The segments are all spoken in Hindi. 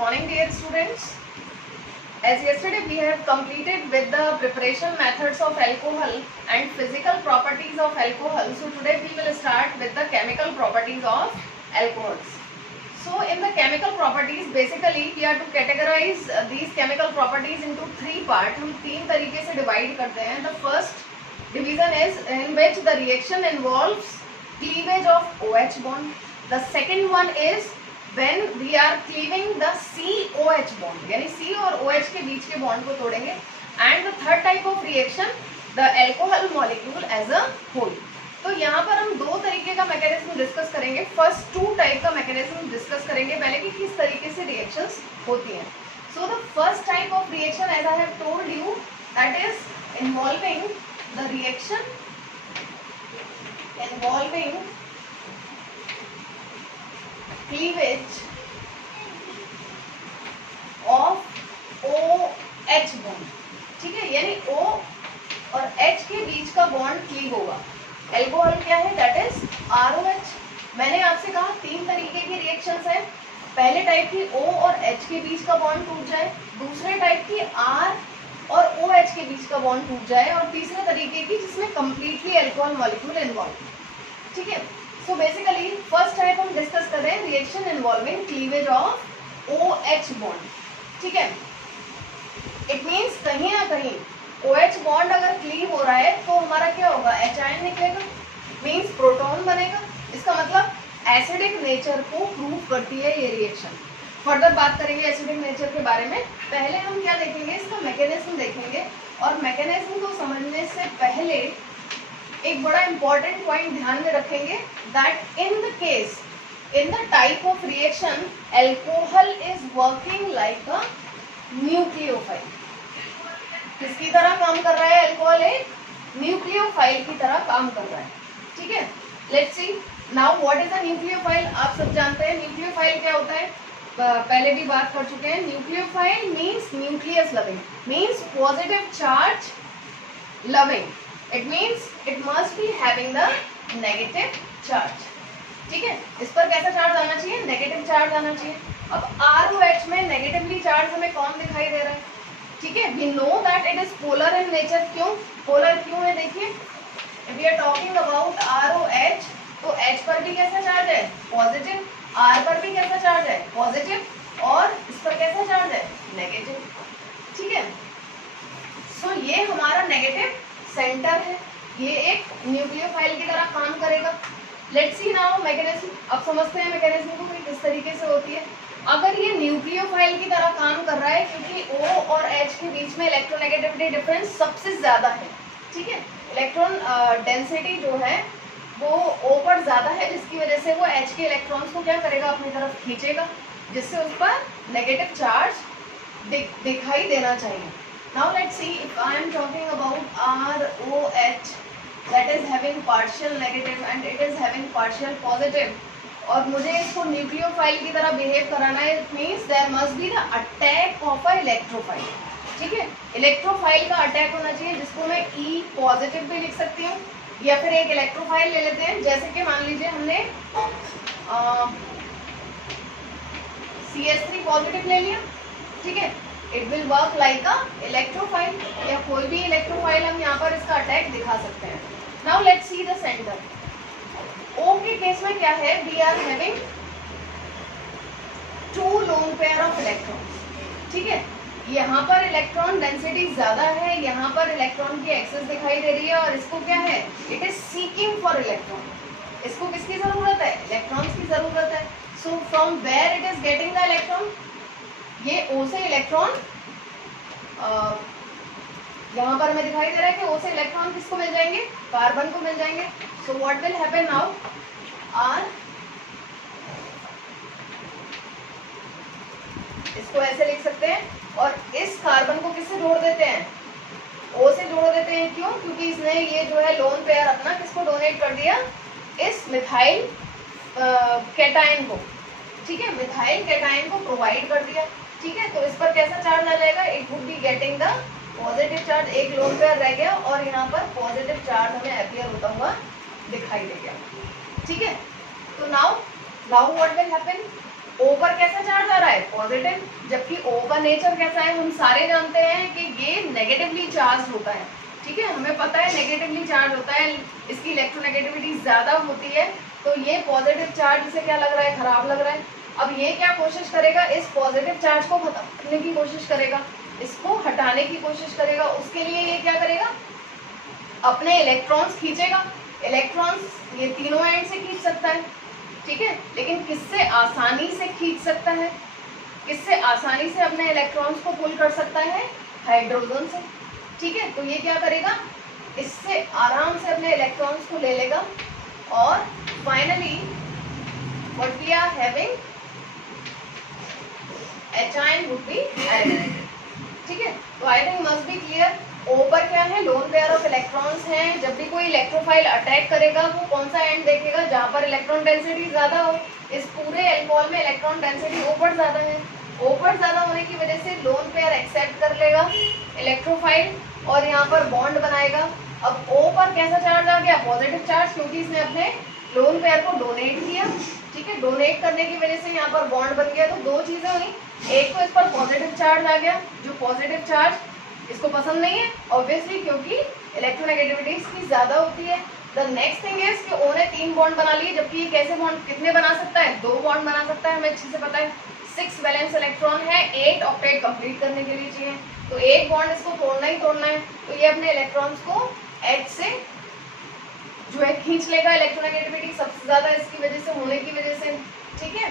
morning dear students. As yesterday we have completed with the preparation methods of alcohol and physical properties of alcohol. So today we will start with the chemical properties of alcohols. So in the chemical properties basically we are to categorize these chemical properties into three parts. हम तीन तरीके से divide करते हैं. The first division is in which the reaction involves cleavage of OH bond. The second one is when we are cleaving the COH bond, यानी C और OH के बीच के बॉन्ड को तोड़ेंगे. And the third type of reaction, the alcohol molecule as a whole. तो यहाँ पर हम दो तरीके का मैकेनिज्म डिस्कस करेंगे. फर्स्ट टू टाइप का मैकेनिज्म डिस्कस करेंगे पहले कि किस तरीके से रिएक्शंस होती हैं. So the first type of reaction as I have told you that is involving the reaction involving cleavage of OH bond. ठीक है, यानी O और H के बीच का बॉन्ड क्लीव होगा. एल्कोहल क्या है? That is ROH. मैंने आपसे कहा तीन तरीके की रिएक्शंस है. पहले टाइप की O और H के बीच का बॉन्ड टूट जाए, दूसरे टाइप की R और OH के बीच का बॉन्ड टूट जाए, और तीसरे तरीके की जिसमें कंप्लीटली अल्कोहल मॉलिक्यूल इन्वॉल्व. ठीक है, सो बेसिकली फर्स्ट टाइप हम डिस्कस कर रहे हैं reaction involving cleavage of OH bond. ठीक है, इट मींस कहीं ना कहीं OH बॉन्ड अगर क्लीव हो रहा है तो हमारा क्या होगा? H आयन निकलेगा, मींस प्रोटॉन बनेगा. इसका मतलब एसिडिक नेचर को प्रूव करती है ये रिएक्शन. फर्दर बात करेंगे एसिडिक नेचर के बारे में. पहले हम क्या देखेंगे? इसका मैकेनिज्म देखेंगे. और मैकेनिज्म को समझने से पहले एक बड़ा इंपॉर्टेंट पॉइंट ध्यान में रखेंगे that in the case in the type of reaction alcohol is working like a nucleophile. किसकी तरह काम कर रहा है? एल्कोहल एक न्यूक्लियोफाइल की तरह काम कर रहा है. ठीक है, let's see now what is a nucleophile. आप सब जानते हैं न्यूक्लियोफाइल क्या होता है, पहले भी बात कर चुके हैं. Nucleophile means nucleus loving, means positive charge loving. It means it must be having the negative charge. ठीक है, इस पर कैसा चार्ज आना चाहिए? नेगेटिव चार्ज आना चाहिए. अब ROH में नेगेटिवली चार्ज हमें कौन दिखाई दे रहा है? ठीक है, we know that it is polar in nature. क्यों पोलर क्यों है? देखिए, if we are talking about ROH तो H पर भी कैसा चार्ज है? पॉजिटिव. R पर भी कैसा चार्ज है? पॉजिटिव. और इस पर कैसा चार्ज है? नेगेटिव. ठीक है, सो ये हमारा नेगेटिव सेंटर है. ये एक न्यूक्लियोफाइल की तरह काम करेगा. Let's see now mechanism. अब समझते हैं मैकेनिज्म को कि किस तरीके से होती है. अगर ये न्यूक्लियोफाइल की तरह काम कर रहा है क्योंकि O और H के बीच में इलेक्ट्रोनेगेटिविटी डिफरेंस सबसे ज्यादा है. ठीक है, इलेक्ट्रॉन डेंसिटी जो है वो O पर ज्यादा है, जिसकी वजह से वो H के इलेक्ट्रॉन्स को क्या करेगा? अपनी तरफ खींचेगा, जिससे उस पर नेगेटिव चार्ज दिखाई देना चाहिए. Now let's see if I am talking about ROH that is having partial negative and it is having partial positive, और मुझे इसको न्यूक्लियोफाइल की तरह बिहेव कराना है. It means there must be the attack of a electrophile. ठीक है, इलेक्ट्रोफाइल का अटैक होना चाहिए, जिसको मैं E पॉजिटिव भी लिख सकती हूँ, या फिर एक इलेक्ट्रोफाइल ले लेते हैं. जैसे कि मान लीजिए हमने CH3 पॉजिटिव ले लिया. ठीक है, it will work like a electrophile, या कोई भी इलेक्ट्रोफाइल हम यहाँ पर इसका अटैक दिखा सकते हैं. Now let's see the center. O के केस में क्या है? We are having two lone pair of electrons. ठीक है, यहाँ पर इलेक्ट्रॉन डेंसिटी ज्यादा है, यहाँ पर इलेक्ट्रॉन की एक्सेस दिखाई दे रही है, और इसको क्या है? It is seeking for electron. इसको किसकी जरूरत है? इलेक्ट्रॉन्स की जरूरत है. So from where it is getting the electron? ये O से इलेक्ट्रॉन यहाँ पर हमें दिखाई दे रहा है कि O से इलेक्ट्रॉन किसको मिल जाएंगे? कार्बन को मिल जाएंगे. So what will happen now? R, इसको ऐसे लिख सकते हैं, और इस कार्बन को किससे जोड़ देते हैं? O से जोड़ देते हैं. क्यों? क्योंकि इसने ये जो है लोन पेयर अपना किसको डोनेट कर दिया? इस मिथाइल कैटायन को. ठीक है, मिथाइल कैटायन को प्रोवाइड कर दिया. ठीक है, तो इस पर कैसा चार्ज आ जाएगा? It would be getting the positive charge. एक लोन पेयर रह गया और यहाँ पर पॉजिटिव चार्ज हमें अपीयर होता हुआ दिखाई दे गया. ठीक है, तो now what will happen? O पर कैसा चार्ज आ रहा है? पॉजिटिव, जबकि O का नेचर कैसा है हम सारे जानते हैं कि ये नेगेटिवली चार्ज होता है। ठीक है, हमें पता है नेगेटिवली चार्ज होता है, इसकी इलेक्ट्रोनेगेटिविटी ज़्यादा होती है, तो ये पॉजिटिव चार्ज इसे क्या लग रहा है, खराब लग रहा है। अब ये क्या कोशिश करेगा, इस पॉजिटिव चार्ज को खत्म करने की कोशिश करेगा, इसको हटाने की कोशिश करेगा। उसके लिए ये क्या करेगा, अपने इलेक्ट्रॉन्स खींचेगा। इलेक्ट्रॉन्स ये तीनों एंड से खींच सकता है, ठीक है, लेकिन किससे आसानी से खींच सकता है, किससे आसानी से अपने इलेक्ट्रॉन्स को पुल कर सकता है, हाइड्रोजन से। ठीक है, तो ये क्या करेगा, इससे आराम से अपने इलेक्ट्रॉन्स को ले लेगा और finally what we are having, H would be added। ठीक है, तो I think must be clear. O पर क्या है, लोन पेयर ऑफ इलेक्ट्रॉन्स हैं। जब भी कोई इलेक्ट्रोफाइल अटैक करेगा वो कौन सा एंड देखेगा, जहाँ पर इलेक्ट्रॉन डेंसिटी ज्यादा हो। इस पूरे अल्कोहल में इलेक्ट्रॉन डेंसिटी O पर ज्यादा है, O पर ज्यादा होने की वजह से लोन पेयर एक्सेप्ट कर लेगा इलेक्ट्रोफाइल और यहाँ पर बॉन्ड बनाएगा। अब O पर कैसा चार्ज आ गया, पॉजिटिव चार्ज, क्योंकि इसने अपने लोन पेयर को डोनेट किया। ठीक है, डोनेट करने की वजह से यहाँ पर बॉन्ड बन गया। तो दो चीजें हुई, एक तो इस पर पॉजिटिव चार्ज आ गया, जो पॉजिटिव चार्ज इसको पसंद नहीं है ऑब्वियसली, क्योंकि इलेक्ट्रोनेगेटिविटी इसकी ज्यादा होती है। द नेक्स्ट थिंग इज कि O ने 3 बॉन्ड बना लिए, जबकि ये कैसे बॉन्ड कितने बना सकता है, 2 बॉन्ड बना सकता है, हमें अच्छे से पता है। 6 वैलेंस इलेक्ट्रॉन है, 8 ऑक्टेट कंप्लीट करने के लिए चाहिए, तो एक बॉन्ड इसको तोड़ना ही तोड़ना है। तो ये अपने इलेक्ट्रॉन्स को H से जो है खींच लेगा, इलेक्ट्रोनेगेटिविटी सबसे ज्यादा इसकी वजह से होने की वजह से। ठीक है,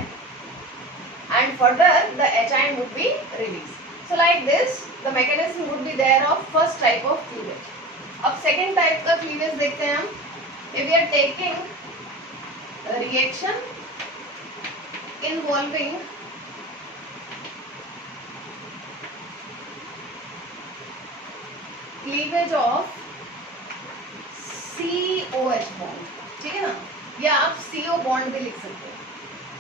and further the H ion would be released. So like this the mechanism would be there of first type of cleavage. अब second type का cleavage देखते हैं हम। If we are taking a reaction involving cleavage of COH bond, ठीक है ना, या आप CO bond भी लिख सकते हो।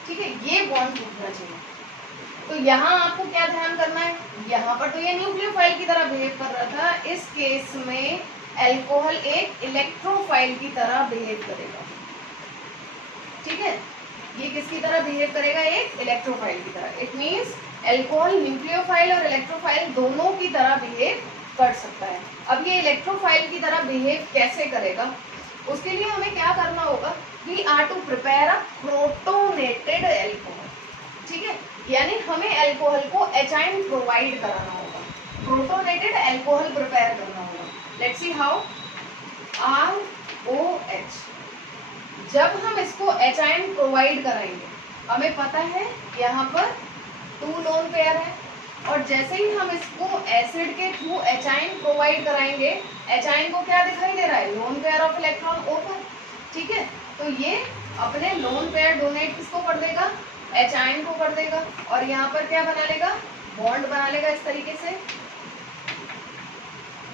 ठीक है, ये बॉन्ड टूटना चाहिए। तो यहाँ आपको क्या ध्यान करना है, यहाँ पर तो ये न्यूक्लियोफाइल की तरह बिहेव कर रहा था, इस केस में अल्कोहल एक इलेक्ट्रोफाइल की तरह बिहेव करेगा। ठीक है, ये किसकी तरह बिहेव करेगा, एक इलेक्ट्रोफाइल की तरह। इट मींस अल्कोहल न्यूक्लियोफाइल और इलेक्ट्रोफाइल दोनों की तरह बिहेव कर सकता है। अब ये इलेक्ट्रोफाइल की तरह बिहेव कैसे करेगा, उसके लिए हमें क्या करना होगा, we are to prepare a protonated alcohol. ठीक है, यानी हमें अल्कोहल को H ion प्रोवाइड कराना होगा, प्रोटोनेटेड अल्कोहल प्रिपेयर करना होगा। लेट्स सी हाउ, ROH, जब हम इसको H ion प्रोवाइड कराएंगे, हमें पता है यहाँ पर 2 लोन पेयर है, और जैसे ही हम इसको एसिड के थ्रू H ion प्रोवाइड कराएंगे, H ion को क्या दिखाई दे रहा है, loan pair of electron O पर। ठीक है, तो ये अपने लोन पेयर डोनेट किसको कर देगा, H ion को कर देगा, और यहाँ पर क्या बना लेगा, बॉन्ड बना लेगा इस तरीके से।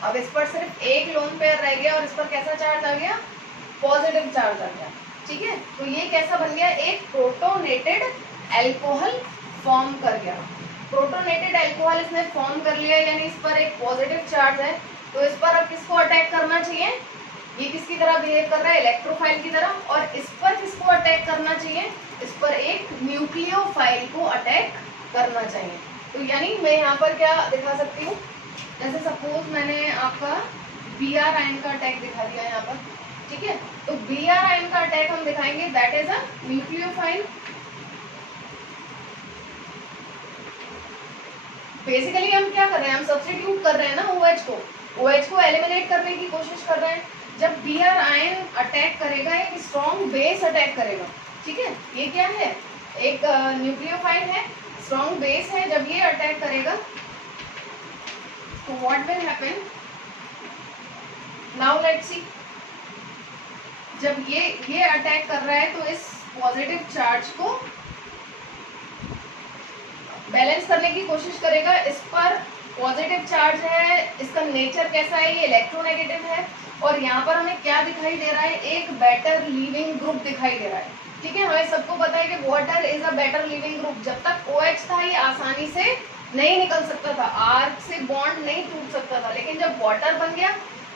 अब इस पर सिर्फ एक लोन पेयर रह गया और इस पर कैसा चार्ज आ गया, पॉजिटिव चार्ज आ गया। ठीक है, तो ये कैसा बन गया, एक प्रोटोनेटेड अल्कोहल फॉर्म कर गया। प्रोटोनेटेड अल्कोहल इसने फॉर्म कर लिया, यानी इस पर एक पॉजिटिव चार्ज है, तो इस पर अब किसको अटैक करना चाहिए, ये किसकी तरह बिहेव कर रहा है, इलेक्ट्रोफाइल की तरह, और इस पर किसको अटैक करना चाहिए, इस पर एक न्यूक्लियोफाइल को अटैक करना चाहिए। तो यानी मैं यहाँ पर क्या दिखा सकती हूँ, जैसे सपोज मैंने आपका Br आयन का अटैक दिखा दिया यहाँ पर। ठीक है, तो Br आयन का अटैक हम दिखाएंगे, that is a nucleophile. Basically हम क्या कर रहे हैं, हम सब्स्टिट्यूट कर रहे हैं ना OH को एलिमिनेट करने की कोशिश कर रहे हैं। जब Br आयन अटैक करेगा, एक स्ट्रॉन्ग बेस अटैक करेगा। ठीक है, ये क्या है, एक न्यूक्लियोफाइल है, स्ट्रॉन्ग बेस है। जब ये अटैक करेगा तो what will happen, now let's सी, जब ये अटैक कर रहा है तो इस पॉजिटिव चार्ज को बैलेंस करने की कोशिश करेगा। इस पर पॉजिटिव चार्ज है, इसका नेचर कैसा है, ये इलेक्ट्रोनेगेटिव है, और यहाँ पर हमें क्या दिखाई दे रहा है, एक बेटर लीविंग ग्रुप दिखाई दे रहा है। ठीक है, हमें सबको पता है कि water is a better leaving group. जब तक OH था ये आसानी से नहीं निकल सकता था, आर्क से बॉन्ड नहीं टूट सकता था, लेकिन जब वाटर बन गया,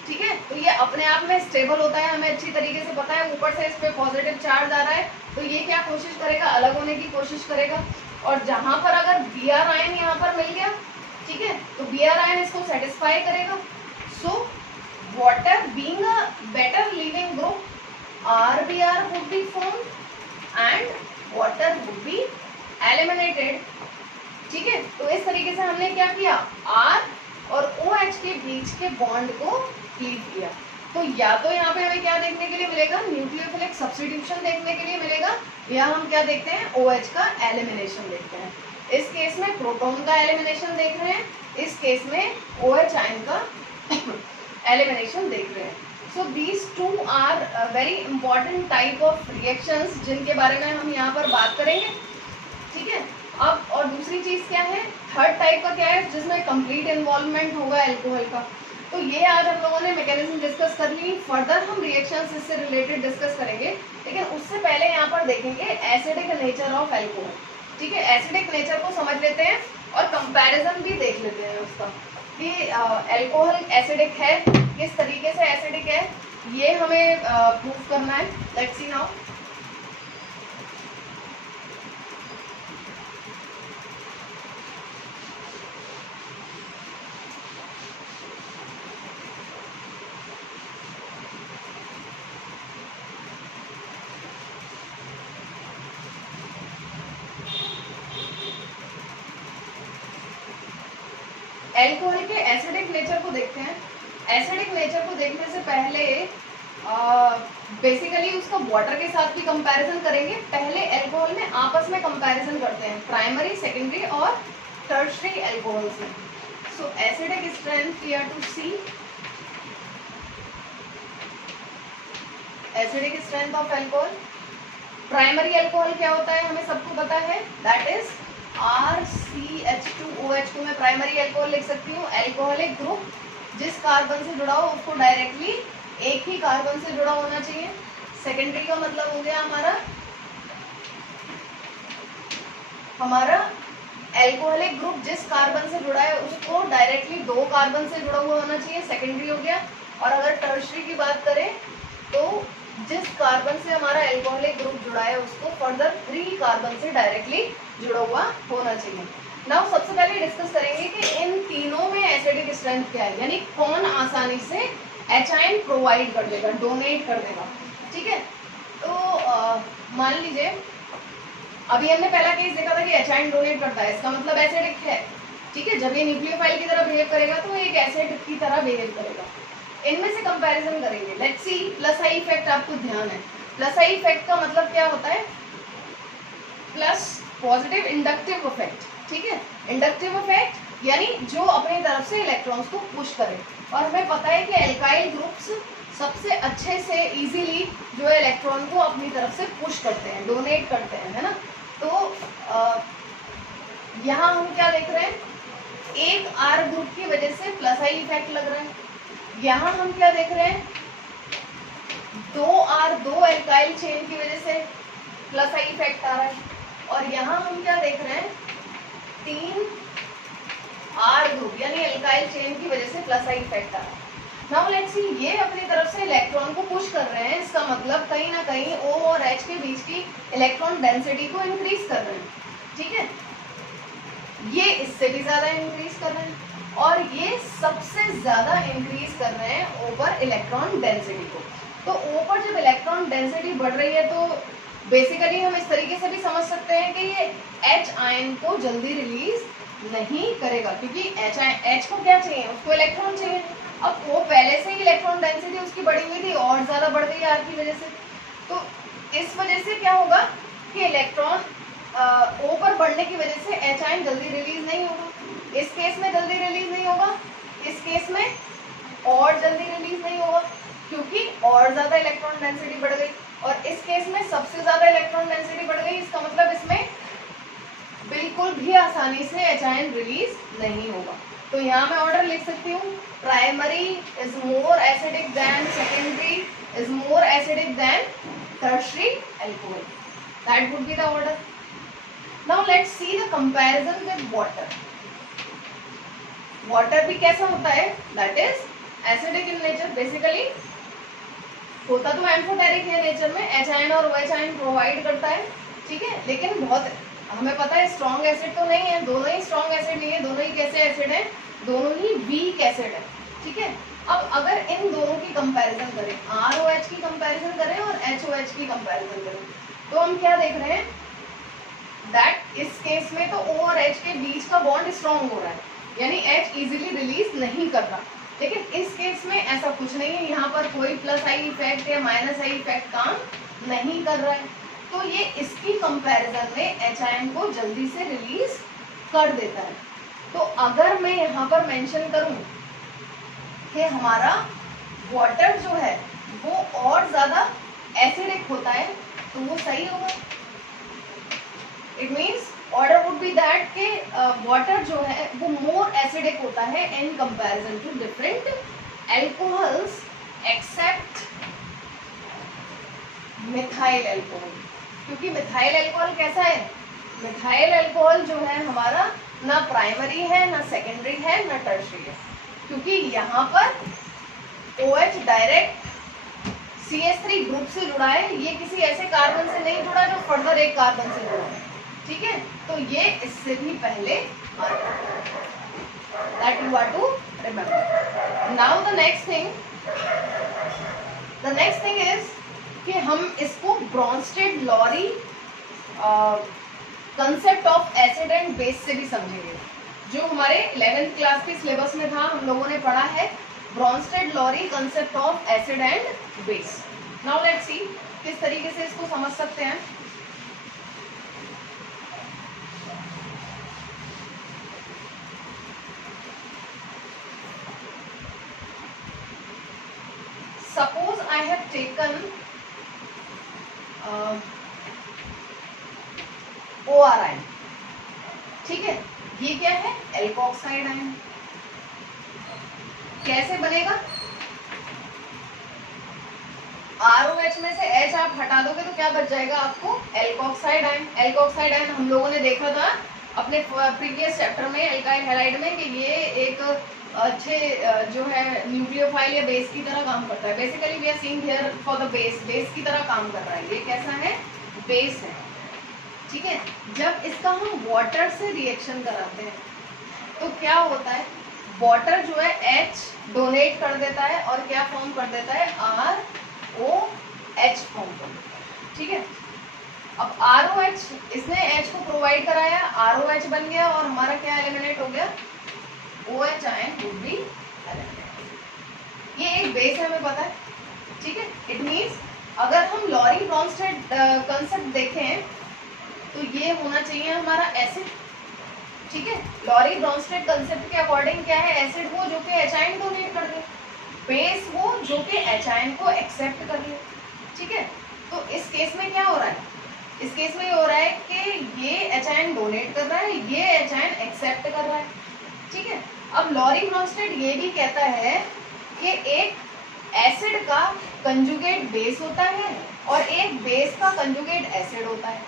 ठीक है, तो ये अपने आप में स्टेबल होता है, हमें अच्छी तरीके से पता है। ऊपर से इस पे पॉजिटिव चार्ज आ रहा है, तो ये क्या कोशिश करेगा, अलग होने की कोशिश करेगा। और जहां पर अगर Br आयन यहाँ पर मिल गया, ठीक है, तो Br आयन इसको सेटिस्फाई करेगा. So water being a better leaving group, RBr would be formed and water would be eliminated. ठीक है, तो इस तरीके से हमने क्या किया, R और OH के बीच के बॉन्ड को क्लीव किया. तो या तो यहाँ पे हमें क्या देखने के लिए मिलेगा, न्यूक्लियोफिलिक सब्स्टिट्यूशन देखने के लिए मिलेगा, या हम क्या देखते हैं, OH का एलिमिनेशन देखते हैं. इस केस में प्रोटॉन का एलिमिनेशन देख रहे हैं, इस केस में OH आयन का एलिमिनेशन देख रहे हैं. So these two are very important type of reactions जिनके बारे में हम यहाँ पर बात करेंगे. ठीक है, अब और दूसरी चीज क्या है, थर्ड टाइप का क्या है जिसमें कंप्लीट इन्वॉल्वमेंट होगा अल्कोहल का. तो ये आज हम लोगों ने मैकेनिज्म डिस्कस कर ली. फर्दर हम रिएक्शंस इससे रिलेटेड डिस्कस करेंगे, लेकिन उससे पहले यहाँ पर देखेंगे एसिडिक नेचर ऑफ अल्कोहल. ठीक है, एसिडिक नेचर को समझ लेते हैं और कंपैरिजन भी देख लेते हैं उसका कि अल्कोहल एसिडिक है, किस तरीके से एसिडिक है, ये हमें प्रूव करना है. Let's see now. एल्कोहल के एसिडिक नेचर को देखते हैं. एसिडिक नेचर को देखने से पहले बेसिकली उसका वाटर के साथ भी कंपैरिजन करेंगे. पहले एल्कोहल में आपस में कंपैरिजन करते हैं, प्राइमरी, सेकेंडरी और टर्शरी एल्कोहल से. So acidic strength we are to see. Acidic strength of alcohol. Primary alcohol क्या होता है हमें सबको पता है, दैट इज RCH2OH2 में प्राइमरी एल्कोहल लिख सकती हूँ. एल्कोहलिक ग्रुप जिस कार्बन से जुड़ा हो उसको डायरेक्टली एक ही कार्बन से जुड़ा होना चाहिए. सेकेंडरी का मतलब हो गया हमारा एल्कोहलिक ग्रुप जिस कार्बन से जुड़ा है उसको डायरेक्टली दो कार्बन से जुड़ा हुआ होना चाहिए, सेकेंडरी हो गया. और अगर टर्शरी की बात करें तो जिस कार्बन से हमारा एल्कोहलिक ग्रुप जुड़ा है उसको फर्दर 3 कार्बन से डायरेक्टली जुड़ा हुआ होना चाहिए. नाउ सबसे पहले डिस्कस करेंगे कि इन तीनों में एसिडिक स्ट्रेंथ क्या है, यानी कौन आसानी से H आयन प्रोवाइड कर देगा, डोनेट कर देगा. ठीक है, तो मान लीजिए अभी हमने पहला केस देखा था कि H आयन डोनेट करता है, इसका मतलब एसिडिक है. ठीक है, जब ये न्यूक्लियोफाइल की तरह बिहेव करेगा तो एक एसिड की तरह बिहेव करेगा. इनमें से कंपैरिजन करेंगे. Let's see. Plus I effect आपको ध्यान है. प्लस आई इफेक्ट का मतलब क्या होता है, प्लस पॉजिटिव इंडक्टिव इफेक्ट. ठीक है, इंडक्टिव इफेक्ट यानी जो अपनी तरफ से इलेक्ट्रॉन्स को पुश करे. और हमें पता है कि एल्काइल ग्रुप्स सबसे अच्छे से इजीली जो है इलेक्ट्रॉन को अपनी तरफ से पुश करते हैं, डोनेट करते हैं, है ना. तो यहाँ हम क्या देख रहे हैं, एक आर ग्रुप की वजह से प्लस आई इफेक्ट लग रहा है. यहाँ हम क्या देख रहे हैं, 2 एल्काइल चेन की वजह से प्लस आई इफेक्ट आ रहा है. और यहाँ हम क्या देख रहे हैं, 3 आर ग्रुप यानी एल्काइल चेन की वजह से प्लस आई इफेक्ट आ रहा है. नाउ लेट्स सी, ये अपनी तरफ से इलेक्ट्रॉन को पुश कर रहे हैं, इसका मतलब कहीं ना कहीं O और H के बीच की इलेक्ट्रॉन डेंसिटी को इंक्रीज कर रहे हैं. ठीक है, ये इससे भी ज्यादा इंक्रीज कर रहे हैं और ये सबसे ज्यादा इंक्रीज कर रहे हैं ओवर इलेक्ट्रॉन डेंसिटी को. तो ऊपर जब इलेक्ट्रॉन डेंसिटी बढ़ रही है तो बेसिकली हम इस तरीके से भी समझ सकते हैं कि ये H आयन को जल्दी रिलीज नहीं करेगा, क्योंकि H को क्या चाहिए, उसको इलेक्ट्रॉन चाहिए. अब वो पहले से ही इलेक्ट्रॉन डेंसिटी उसकी बढ़ी हुई थी और ज्यादा बढ़ गई आर की वजह से. तो इस वजह से क्या होगा कि इलेक्ट्रॉन O पर बढ़ने की वजह से H आयन जल्दी रिलीज नहीं होगा. इस केस में जल्दी रिलीज नहीं होगा, इस केस में और जल्दी रिलीज नहीं होगा क्योंकि और ज्यादा इलेक्ट्रॉन डेंसिटी बढ़ गई. और इस केस में सबसे ज्यादा इलेक्ट्रॉन डेंसिटी बढ़ गई, इसका मतलब इसमें बिल्कुल भी आसानी से H आयन रिलीज नहीं होगा. तो यहाँ मैं ऑर्डर लिख सकती हूँ, primary is more acidic then secondary is more acidic then tertiary alcohol. That would be the order. Now let's see the comparison with water. Water भी कैसा होता है, that is acidic in nature. Basically होता तो एम्फोटेरिक है नेचर में, H आयन और OH आयन प्रोवाइड करता है. ठीक है, लेकिन बहुत हमें पता है स्ट्रॉन्ग एसिड तो नहीं है, दोनों ही स्ट्रॉन्ग एसिड नहीं है, दोनों ही कैसे एसिड है, दोनों ही वीक एसिड है, ठीक है। अब अगर इन दोनों की कंपैरिजन करें, ROH की कंपैरिजन करें और HOH की कंपैरिजन करें, तो हम क्या देख रहे हैं दैट इस केस में तो O और H के बीच का बॉन्ड स्ट्रॉन्ग हो रहा है, यानी H इजीली रिलीज नहीं कर रहा। लेकिन इस केस में ऐसा कुछ नहीं है, यहाँ पर कोई प्लस आई इफेक्ट या माइनस आई इफेक्ट काम नहीं कर रहा है, तो ये इसकी कंपैरिजन में H आयन को जल्दी से रिलीज कर देता है। तो अगर मैं यहाँ पर मेंशन करूँ कि हमारा वाटर जो है वो और ज्यादा एसिडिक होता है, तो वो सही होगा। It means order would be that के वाटर जो है वो मोर एसिडिक होता है in comparison to different alcohols except methyl alcohol. क्योंकि मिथाइल एल्कोहल कैसा है, मिथाइल एल्कोहल जो है हमारा ना प्राइमरी है, ना सेकेंडरी है, ना टर्शियरी है, क्योंकि यहाँ पर OH डायरेक्ट CH3 ग्रुप से जुड़ा है, ये किसी ऐसे कार्बन से नहीं जुड़ा जो फर्दर एक कार्बन से जुड़ा है, ठीक है। तो ये इससे भी पहले that you are to remember. Now the next thing is कि हम इसको Bronsted Lowry concept of acid and base से भी समझेंगे, जो हमारे 11th क्लास के सिलेबस में था, हम लोगों ने पढ़ा है Brønsted Lowry concept of acid and base. Now let's सी किस तरीके से इसको समझ सकते हैं। Suppose I have taken OR ion, ठीक है, ये क्या है एल्कोक्साइड आयन। कैसे बनेगा, ROH में से H आप हटा दोगे तो क्या बच जाएगा आपको एल्कोक्साइड आयन। एल्कोक्साइड आयन हम लोगों ने देखा था अपने प्रीवियस चैप्टर में एल्काइल हैलाइड में कि ये एक अच्छे जो है न्यूक्लियोफाइल या बेस की तरह काम करता है। Basically we are seeing here for the base की तरह काम कर रहा है। ये कैसा है, बेस है, ठीक है। जब इसका हम वाटर से रिएक्शन कराते हैं तो क्या होता है, वाटर जो है H डोनेट कर देता है और क्या फॉर्म कर देता है, ROH फॉर्म कर देता है, ठीक है। अब ROH इसने H को प्रोवाइड कराया, ROH बन गया और हमारा क्या एलिमिनेट हो गया, OH ion would be eliminated. ये एक बेस है, हमें पता है, ठीक है। इट मींस अगर हम लॉरी ब्रॉन्स्टेड कंसेप्ट देखें तो ये होना चाहिए हमारा एसिड, ठीक है। लॉरी ब्रॉन्स्टेड कंसेप्ट के अकॉर्डिंग क्या है, एसिड वो जो कि H आयन डोनेट कर दे, बेस वो जो कि H आयन को एक्सेप्ट कर ले, ठीक है। तो इस केस में क्या हो रहा है, इस केस में ये हो रहा है कि ये H आयन डोनेट कर रहा है, ये H आयन एक्सेप्ट कर रहा है, ठीक है। अब लॉरी ब्रॉन्स्टेड ये भी कहता है कि एक एसिड का कंजुगेट बेस होता है और एक बेस का कंजुगेट एसिड होता है।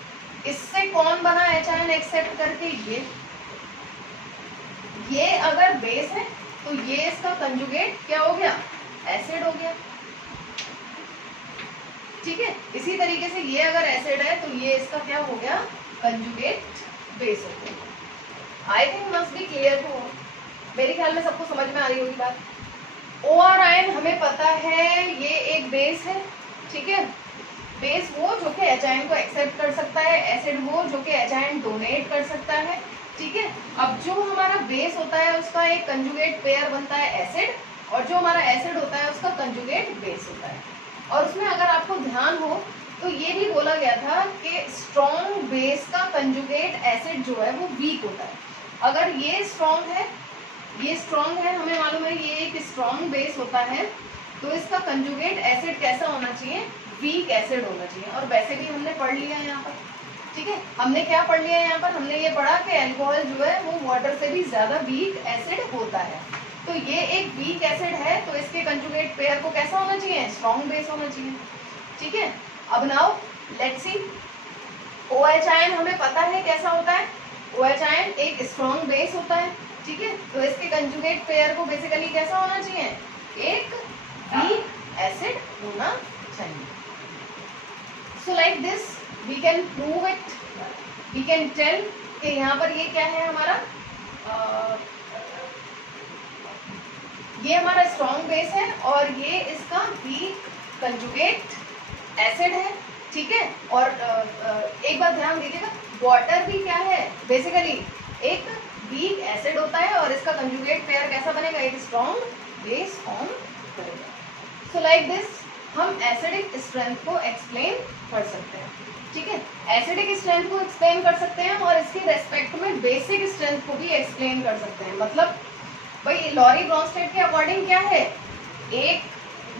इससे कौन बना H आयन एक्सेप्ट करके, ये अगर बेस है तो ये इसका कंजुगेट क्या हो गया, एसिड हो गया, ठीक है। इसी तरीके से ये अगर एसिड है तो ये इसका क्या हो गया, कंजुगेट बेस हो गया। I think must be clear to, मेरे ख्याल में सबको समझ में आ रही होगी बात। OR आयन हमें पता है ये एक बेस है, ठीक है। बेस वो जो कि H आयन को एक्सेप्ट कर सकता है, एसिड वो जो कि H आयन डोनेट कर सकता है, ठीक है। अब जो हमारा बेस होता है उसका एक कंजुगेट पेयर बनता है एसिड, और जो हमारा एसिड होता है उसका कंजुगेट बेस होता है। और उसमें अगर आपको ध्यान हो तो ये भी बोला गया था कि स्ट्रॉन्ग बेस का कंजुगेट एसिड जो है वो वीक होता है। अगर ये स्ट्रॉन्ग है, ये स्ट्रॉन्ग है, हमें मालूम है ये एक स्ट्रॉन्ग बेस होता है, तो इसका कंजुगेट एसिड कैसा होना चाहिए, वीक एसिड होना चाहिए। और वैसे भी हमने पढ़ लिया है यहाँ पर, ठीक है। हमने क्या पढ़ लिया है यहाँ पर, हमने ये पढ़ा कि अल्कोहल जो है वो वाटर से भी ज्यादा वीक एसिड होता है। तो ये एक वीक एसिड है, तो इसके कंजुगेट पेयर को कैसा होना चाहिए, स्ट्रॉन्ग बेस होना चाहिए, ठीक है। अब now let's C, OH ion हमें पता है कैसा होता है, OH आयन एक स्ट्रॉन्ग बेस होता है, ठीक है। तो इसके कंजुगेट पेयर को बेसिकली कैसा होना चाहिए, एक वीक एसिड होना चाहिए। So like this we can prove it we can tell कि यहाँ पर ये क्या है हमारा, ये हमारा स्ट्रॉन्ग बेस है और ये इसका वीक कंजुगेट एसिड है, ठीक है। और एक बात ध्यान दीजिएगा, वाटर भी क्या है, बेसिकली एक वीक एसिड होता है और इसका कंजुगेट पेयर कैसा बनेगा, एक स्ट्रॉन्ग बेस फॉर्म करेगा। सो लाइक दिस हम एसिडिक स्ट्रेंथ को एक्सप्लेन कर सकते हैं, ठीक है। एसिडिक स्ट्रेंथ को एक्सप्लेन कर सकते हैं और इसके रेस्पेक्ट में बेसिक स्ट्रेंथ को भी एक्सप्लेन कर सकते हैं। मतलब भाई लॉरी ब्रॉन्स्टेड के अकॉर्डिंग क्या है, एक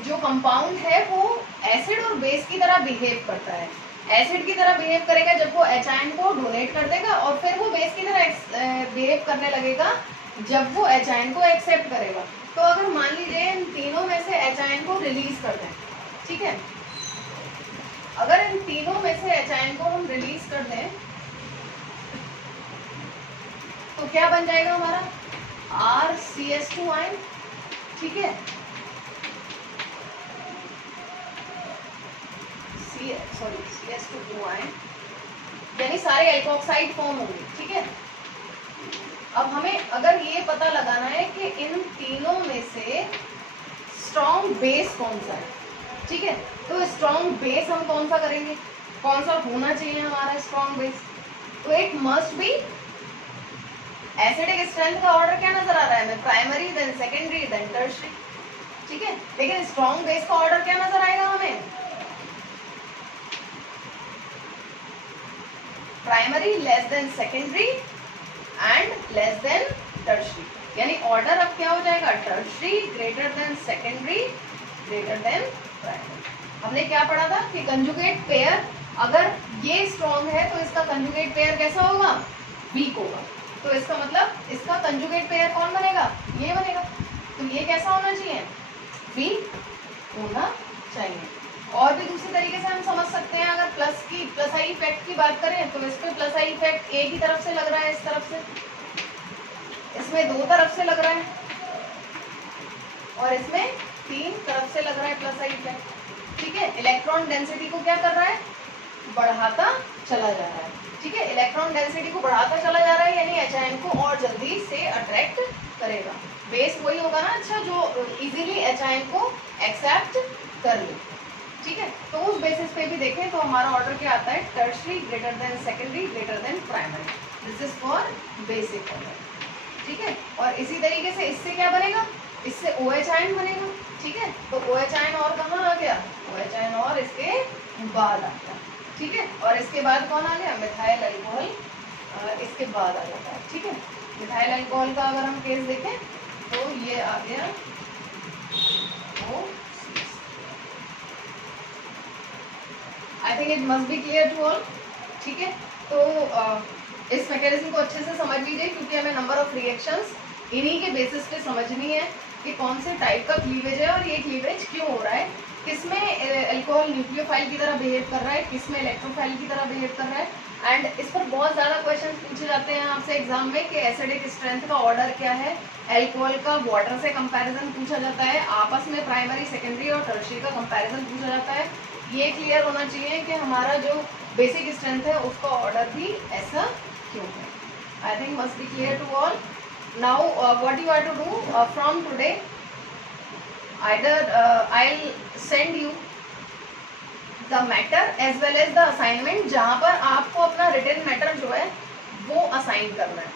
जो कंपाउंड है वो एसिड और बेस की तरह बिहेव करता है। एसिड की तरह बिहेव करेगा जब वो एच आयन को डोनेट कर देगा, और फिर वो बेस की तरह बिहेव करने लगेगा जब वो एच आयन को एक्सेप्ट करेगा। तो अगर मान लीजिए इन तीनों में से एच आयन को रिलीज कर दें, ठीक है, अगर इन तीनों में से एच आयन को हम रिलीज कर दें तो क्या बन जाएगा हमारा RCS2 आयन, ठीक है, CS2 आयन, यानी सारे एल्कोक्साइड फॉर्म होंगे, ठीक है। अब हमें अगर ये पता लगाना है कि इन तीनों में से स्ट्रॉन्ग बेस कौन सा है, ठीक है, तो स्ट्रॉन्ग बेस हम कौन सा करेंगे, कौन सा होना चाहिए हमारा स्ट्रॉन्ग बेस, तो it must be acidic strength का ऑर्डर क्या नजर आ रहा है हमें, primary then secondary then tertiary, ठीक है। लेकिन स्ट्रॉन्ग बेस का ऑर्डर क्या नजर आएगा हमें, primary less than secondary and less than tertiary, यानी ऑर्डर अब क्या हो जाएगा, tertiary greater than secondary greater than primary. हमने क्या पढ़ा था कि कंजुगेट पेयर अगर ये स्ट्रॉन्ग है तो इसका कंजुगेट पेयर कैसा होगा, वीक होगा। तो इसका मतलब इसका कंजुगेट पेयर कौन बनेगा, ये बनेगा। तो ये कैसा होना चाहिए, वीक होना चाहिए। और भी दूसरे तरीके से हम समझ सकते हैं, अगर प्लस आई इफेक्ट की बात करें तो इस पे प्लस आई इफेक्ट एक ही तरफ से लग रहा है, इस तरफ से, इसमें दो तरफ से लग रहा है और इसमें तीन तरफ से लग रहा है प्लस आई इफेक्ट, ठीक है। इलेक्ट्रॉन डेंसिटी को क्या कर रहा है, बढ़ाता चला जा रहा है, ठीक है। इलेक्ट्रॉन डेंसिटी को बढ़ाता चला जा रहा है, यानी एच आयन को और जल्दी से अट्रैक्ट करेगा। बेस वही होगा ना, अच्छा, जो इजीली एच आयन को एक्सेप्ट कर ले, ठीक है। तो उस बेसिस पे भी देखें तो हमारा ऑर्डर क्या आता है, tertiary greater than secondary greater than primary, this is for basic order, ठीक है। और इसी तरीके से इससे क्या बनेगा, इससे OH आयन बनेगा, ठीक है। तो OH आयन और कहाँ आ गया, OH आयन और इसके बाद आ गया, ठीक है। और इसके बाद कौन आ गया, मिथाइल अल्कोहल इसके बाद आ जाता है, ठीक है। मिथाइल अल्कोहल का अगर हम केस देखें तो ये आ गया I think it must be clear to all, ठीक है। तो इस मैकेनिज्म को अच्छे से समझ लीजिए, क्योंकि हमें नंबर ऑफ रिएक्शंस इन्हीं के बेसिस पे समझनी है कि कौन से टाइप का क्लीवेज है और ये क्लीवेज क्यों हो रहा है, किसमें अल्कोहल न्यूक्लियोफाइल की तरह बिहेव कर रहा है, किसमें इलेक्ट्रोफाइल की तरह बिहेव कर रहा है। एंड इस पर बहुत ज़्यादा क्वेश्चन पूछे जाते हैं आपसे एग्जाम में कि एसिडिक स्ट्रेंथ का ऑर्डर क्या है, अल्कोहल का वाटर से कंपैरिजन पूछा जाता है, आपस में प्राइमरी सेकेंडरी और टर्शियरी का कंपैरिजन पूछा जाता है। ये क्लियर होना चाहिए कि हमारा जो बेसिक स्ट्रेंथ है उसका ऑर्डर भी ऐसा क्यों है। I think must be clear to all. Now what you are to do from today, either I'll send you the matter as well as the assignment, जहाँ पर आपको अपना रिटन मैटर जो है वो असाइन करना है,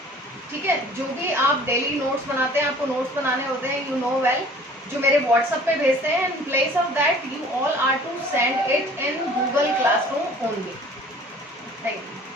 ठीक है। जो भी आप डेली नोट्स बनाते हैं, आपको नोट्स बनाने होते हैं, यू नो वेल, जो मेरे व्हाट्सएप पे भेजते हैं, in place of that you all are to send it in Google classroom only. Thank you.